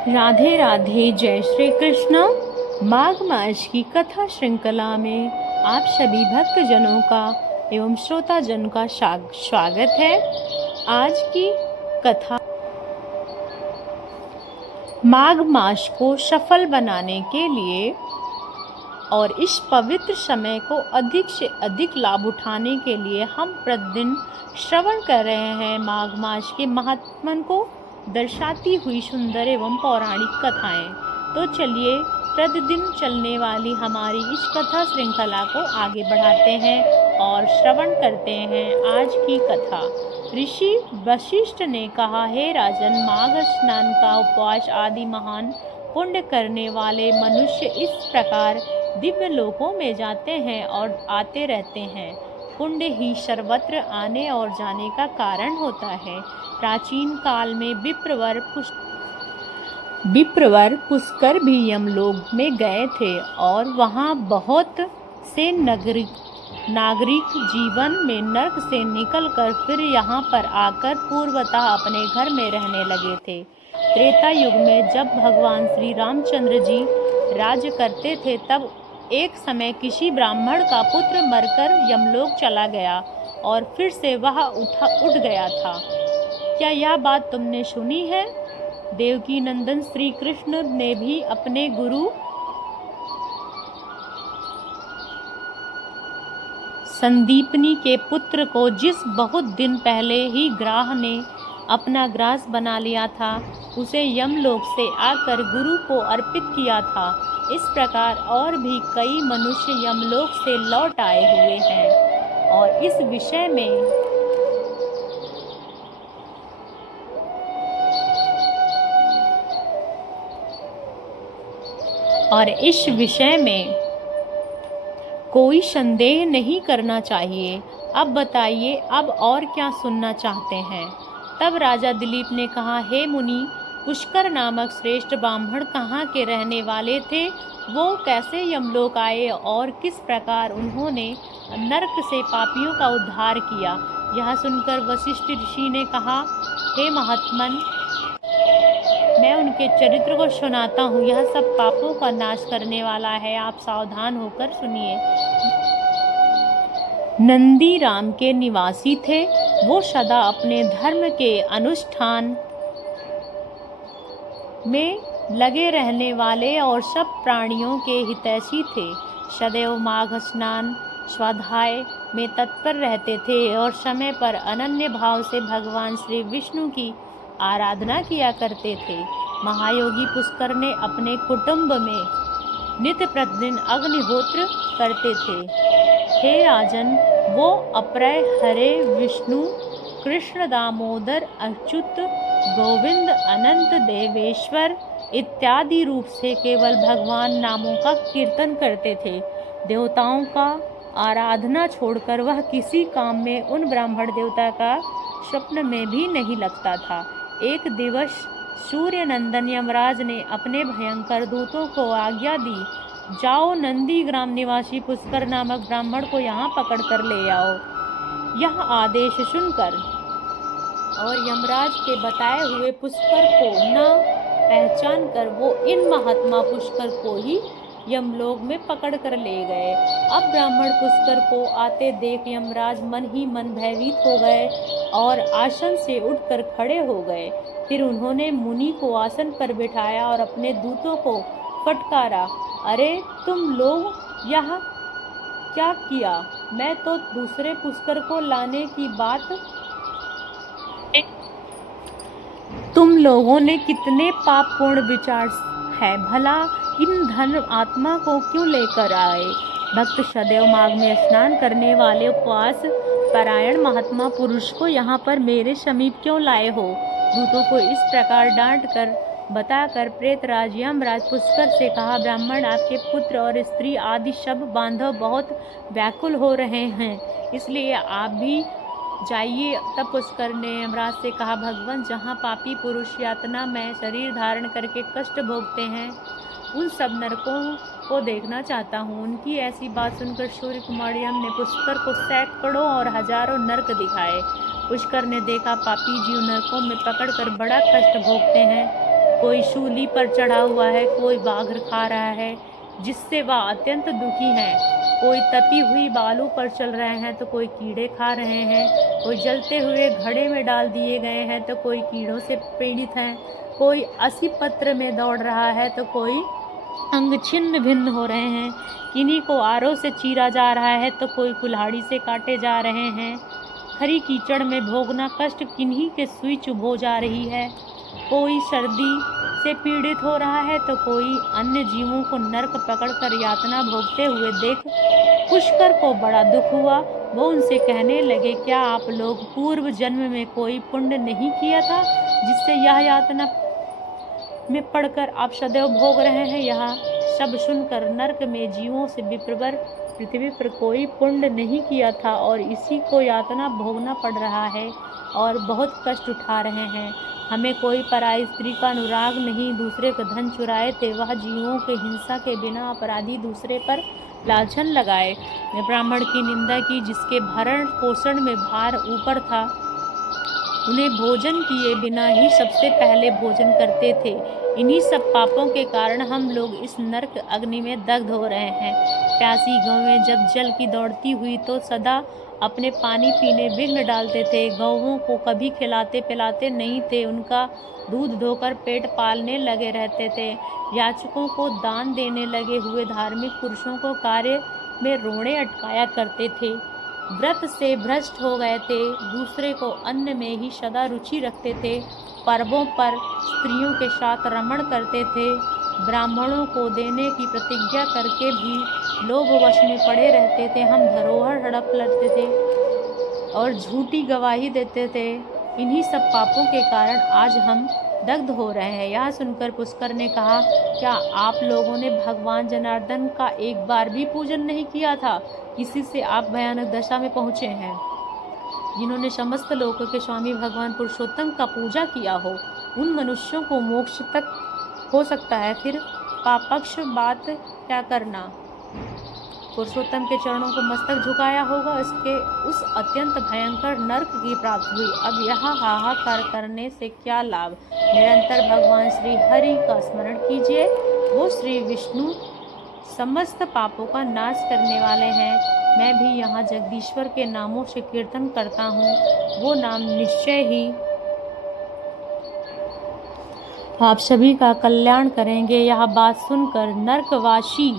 राधे राधे, जय श्री कृष्ण। माघ मास की कथा श्रृंखला में आप सभी भक्तजनों का एवं श्रोताजन का स्वागत है। आज की कथा माघ मास को सफल बनाने के लिए और इस पवित्र समय को अधिक से अधिक लाभ उठाने के लिए हम प्रतिदिन श्रवण कर रहे हैं माघ मास के महात्म्य को दर्शाती हुई सुंदर एवं पौराणिक कथाएं। तो चलिए प्रतिदिन चलने वाली हमारी इस कथा श्रृंखला को आगे बढ़ाते हैं और श्रवण करते हैं आज की कथा। ऋषि वशिष्ठ ने कहा, हे राजन, माघ स्नान का उपवास आदि महान पुण्य करने वाले मनुष्य इस प्रकार दिव्य लोकों में जाते हैं और आते रहते हैं। पुण्य ही सर्वत्र आने और जाने का कारण होता है। प्राचीन काल में विप्रवर पुष्कर भी यमलोक में गए थे और वहाँ बहुत से नागरिक जीवन में नरक से निकलकर फिर यहाँ पर आकर पूर्वतः अपने घर में रहने लगे थे। त्रेता युग में जब भगवान श्री रामचंद्र जी राज्य करते थे, तब एक समय किसी ब्राह्मण का पुत्र मरकर यमलोक चला गया और फिर से वह उठ गया था। क्या यह बात तुमने सुनी है? देवकी नंदन श्री कृष्ण ने भी अपने गुरु संदीपनी के पुत्र को, जिस बहुत दिन पहले ही ग्राह ने अपना ग्रास बना लिया था, उसे यमलोक से आकर गुरु को अर्पित किया था। इस प्रकार और भी कई मनुष्य यमलोक से लौट आए हुए हैं और इस विषय में कोई संदेह नहीं करना चाहिए। अब बताइए, अब और क्या सुनना चाहते हैं? तब राजा दिलीप ने कहा, हे मुनि, पुष्कर नामक श्रेष्ठ ब्राह्मण कहाँ के रहने वाले थे? वो कैसे यमलोक आए और किस प्रकार उन्होंने नरक से पापियों का उद्धार किया? यह सुनकर वशिष्ठ ऋषि ने कहा, हे महात्मन, मैं उनके चरित्र को सुनाता हूँ। यह सब पापों का नाश करने वाला है। आप सावधान होकर सुनिए। नंदी राम के निवासी थे। वो सदा अपने धर्म के अनुष्ठान में लगे रहने वाले और सब प्राणियों के हितैषी थे। सदैव माघ स्नान स्वाध्याय में तत्पर रहते थे और समय पर अनन्य भाव से भगवान श्री विष्णु की आराधना किया करते थे। महायोगी पुष्कर ने अपने कुटुंब में नित्य प्रतिदिन अग्निहोत्र करते थे। हे राजन, वो अप्रय, हरे, विष्णु, कृष्ण, दामोदर, अच्युत, गोविंद, अनंत, देवेश्वर इत्यादि रूप से केवल भगवान नामों का कीर्तन करते थे। देवताओं का आराधना छोड़कर वह किसी काम में उन ब्राह्मण देवता का स्वप्न में भी नहीं लगता था। एक दिवस सूर्य नंदन यमराज ने अपने भयंकर दूतों को आज्ञा दी, जाओ, नंदी ग्राम निवासी पुष्कर नामक ब्राह्मण को यहाँ पकड़ कर ले आओ। यह आदेश सुनकर और यमराज के बताए हुए पुष्कर को न पहचान कर वो इन महात्मा पुष्कर को ही यमलोक में पकड़ कर ले गए। अब ब्राह्मण पुष्कर को आते देख यमराज मन ही मन भयभीत हो गए और आसन से उठकर खड़े हो गए। फिर उन्होंने मुनि को आसन पर बिठाया और अपने दूतों को फटकारा, अरे तुम लोग यह क्या किया? मैं तो दूसरे पुष्कर को लाने की बात, तुम लोगों ने कितने पापपूर्ण विचार है भला, इन धन आत्मा को क्यों लेकर आए? भक्त सदैव माघ में स्नान करने वाले उपवास परायण महात्मा पुरुष को यहाँ पर मेरे समीप क्यों लाए हो? दूतों को इस प्रकार डांट कर बताकर प्रेतराज यमराज पुष्कर से कहा, ब्राह्मण, आपके पुत्र और स्त्री आदि सब बांधव बहुत व्याकुल हो रहे हैं, इसलिए आप भी जाइए। तब पुष्कर ने यमराज से कहा, भगवान, जहाँ पापी पुरुष यातना में शरीर धारण करके कष्ट भोगते हैं, उन सब नरकों को देखना चाहता हूँ। उनकी ऐसी बात सुनकर सूर्य कुमार यम ने पुष्कर को सैकड़ों और हजारों नरक दिखाए। पुष्कर ने देखा पापी जीव नरकों में पकड़कर बड़ा कष्ट भोगते हैं, कोई शूली पर चढ़ा हुआ है, कोई बाघर खा रहा है, जिससे वह अत्यंत दुखी हैं। कोई तपी हुई बालू पर चल रहे हैं तो कोई कीड़े खा रहे हैं, कोई जलते हुए घड़े में डाल दिए गए हैं तो कोई कीड़ों से पीड़ित हैं, कोई असी पत्र में दौड़ रहा है तो कोई अंग छिन्न भिन्न हो रहे हैं, किन्हीं को आरों से चीरा जा रहा है तो कोई कुल्हाड़ी से काटे जा रहे हैं। खरी कीचड़ में भोगना कष्ट किन्हीं के सुई चुभो जा रही है। कोई सर्दी से पीड़ित हो रहा है तो कोई अन्य जीवों को नरक पकड़कर यातना भोगते हुए देख पुष्कर को बड़ा दुख हुआ। वो उनसे कहने लगे, क्या आप लोग पूर्व जन्म में कोई पुण्य नहीं किया था जिससे यह यातना में पड़कर आप सदैव भोग रहे हैं? यह सब सुनकर नरक में जीवों से विप्रवर पृथ्वी पर कोई पुण्य नहीं किया था और इसी को यातना भोगना पड़ रहा है और बहुत कष्ट उठा रहे हैं। हमें कोई पराई स्त्री का अनुराग नहीं, दूसरे का धन चुराए थे, वह जीवों के हिंसा के बिना अपराधी दूसरे पर लांछन लगाए, ब्राह्मण की निंदा की जिसके भरण पोषण में भार ऊपर था, उन्हें भोजन किए बिना ही सबसे पहले भोजन करते थे। इन्हीं सब पापों के कारण हम लोग इस नरक अग्नि में दग्ध हो रहे हैं। प्यासी गौएं जब जल की दौड़ती हुई तो सदा अपने पानी पीने विघ्न डालते थे। गौओं को कभी खिलाते पिलाते नहीं थे, उनका दूध धोकर पेट पालने लगे रहते थे। याचकों को दान देने लगे हुए धार्मिक पुरुषों को कार्य में रोड़े अटकाया करते थे। व्रत से भ्रष्ट हो गए थे, दूसरे को अन्न में ही सदा रुचि रखते थे। पर्वों पर स्त्रियों के साथ रमण करते थे। ब्राह्मणों को देने की प्रतिज्ञा करके भी लोभ वश में पड़े रहते थे। हम धरोहर हड़प लेते थे और झूठी गवाही देते थे। इन्हीं सब पापों के कारण आज हम दग्ध हो रहे हैं। यह सुनकर पुष्कर ने कहा, क्या आप लोगों ने भगवान जनार्दन का एक बार भी पूजन नहीं किया था? किसी से आप भयानक दशा में पहुँचे हैं। जिन्होंने समस्त लोकों के स्वामी भगवान पुरुषोत्तम का पूजा किया हो, उन मनुष्यों को मोक्ष तक हो सकता है, फिर पापक्ष बात क्या करना। पुरुषोत्तम के चरणों को मस्तक झुकाया होगा, इसके उस अत्यंत भयंकर नरक की प्राप्ति हुई। अब यहाँ हाहाकार करने से क्या लाभ। निरंतर भगवान श्री हरि का स्मरण कीजिए, वो श्री विष्णु समस्त पापों का नाश करने वाले हैं। मैं भी यहाँ जगदीश्वर के नामों से कीर्तन करता हूँ, वो नाम निश्चय ही आप सभी का कल्याण करेंगे। यह बात सुनकर नरकवासी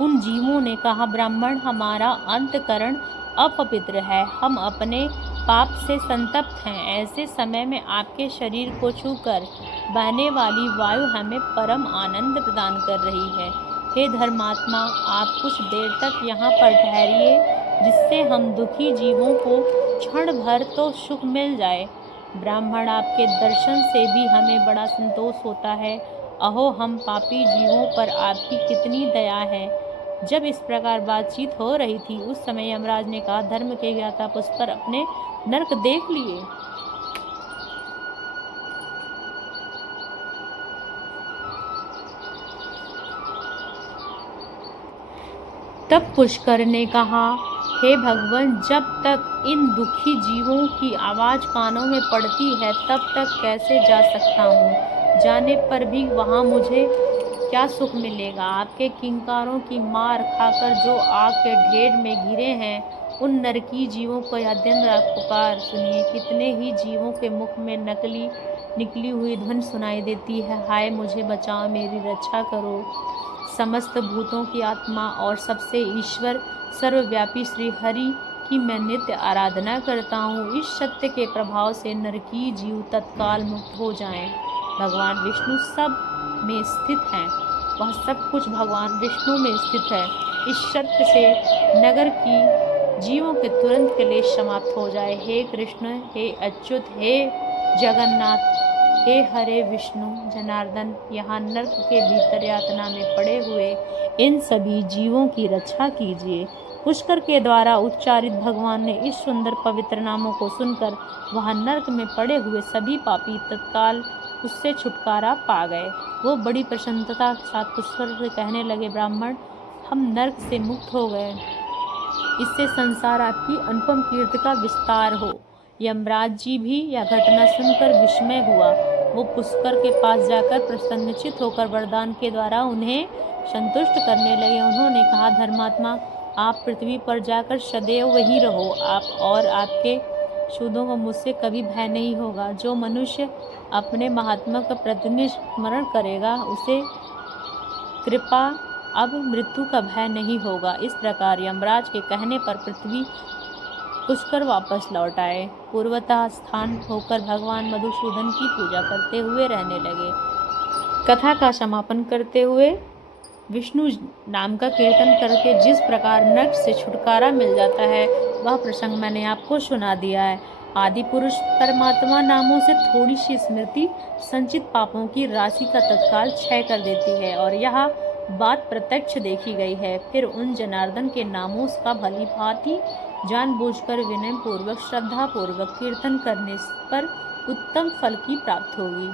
उन जीवों ने कहा, ब्राह्मण, हमारा अंतकरण अपवित्र है, हम अपने पाप से संतप्त हैं। ऐसे समय में आपके शरीर को छूकर बहने वाली वायु हमें परम आनंद प्रदान कर रही है। हे धर्मात्मा, आप कुछ देर तक यहाँ पर ठहरिए, जिससे हम दुखी जीवों को क्षण भर तो सुख मिल जाए। ब्राह्मण, आपके दर्शन से भी हमें बड़ा संतोष होता है। अहो, हम पापी जीवों पर आपकी कितनी दया है। जब इस प्रकार बातचीत हो रही थी, उस समय यमराज ने कहा, धर्म के ज्ञाता पुष्कर अपने नरक देख लिए। तब पुष्कर ने कहा, हे भगवान, जब तक इन दुखी जीवों की आवाज़ कानों में पड़ती है तब तक कैसे जा सकता हूँ। जाने पर भी वहाँ मुझे क्या सुख मिलेगा। आपके किंकारों की मार खाकर जो आग के ढेर में गिरे हैं, उन नरकी जीवों को यह दिन रात पुकार सुनिए। कितने ही जीवों के मुख में निकली हुई ध्वनि सुनाई देती है, हाय मुझे बचाओ, मेरी रक्षा करो। समस्त भूतों की आत्मा और सबसे ईश्वर सर्वव्यापी श्री हरि की मैं नित्य आराधना करता हूँ। इस सत्य के प्रभाव से नरकी जीव तत्काल मुक्त हो जाएं। भगवान विष्णु सब में स्थित हैं, वह सब कुछ भगवान विष्णु में स्थित है। इस सत्य से नगर की जीवों के तुरंत क्लेश समाप्त हो जाए। हे कृष्ण, हे अच्युत, हे जगन्नाथ, हे हरे विष्णु जनार्दन, यहाँ नरक के भीतर यातना में पड़े हुए इन सभी जीवों की रक्षा कीजिए। पुष्कर के द्वारा उच्चारित भगवान ने इस सुंदर पवित्र नामों को सुनकर वह नरक में पड़े हुए सभी पापी तत्काल उससे छुटकारा पा गए। वो बड़ी प्रसन्नता के साथ पुष्कर से कहने लगे, ब्राह्मण, हम नरक से मुक्त हो गए, इससे संसार आपकी अनुपम कीर्ति का विस्तार हो। यमराज जी भी यह घटना सुनकर विस्मय हुआ। वो पुष्कर के पास जाकर प्रसन्नचित होकर वरदान के द्वारा उन्हें संतुष्ट करने लगे। उन्होंने कहा, धर्मात्मा, आप पृथ्वी पर जाकर सदैव वहीं रहो। आप और आपके शूद्रों को मुझसे कभी भय नहीं होगा। जो मनुष्य अपने महात्मा का प्रतिदिन स्मरण करेगा, उसे कृपा अब मृत्यु का भय नहीं होगा। इस प्रकार यमराज के कहने पर पृथ्वी पुष्कर वापस लौट आए। पूर्वतः स्थान होकर भगवान मधुसूदन की पूजा करते हुए रहने लगे। कथा का समापन करते हुए विष्णु नाम का कीर्तन करके जिस प्रकार नरक से छुटकारा मिल जाता है, वह प्रसंग मैंने आपको सुना दिया है। आदि पुरुष परमात्मा नामों से थोड़ी सी स्मृति संचित पापों की राशि का तत्काल क्षय कर देती है, और यह बात प्रत्यक्ष देखी गई है। फिर उन जनार्दन के नामों का भली भांति जानबूझकर विनय पूर्वक, श्रद्धा पूर्वक कीर्तन करने पर उत्तम फल की प्राप्ति होगी।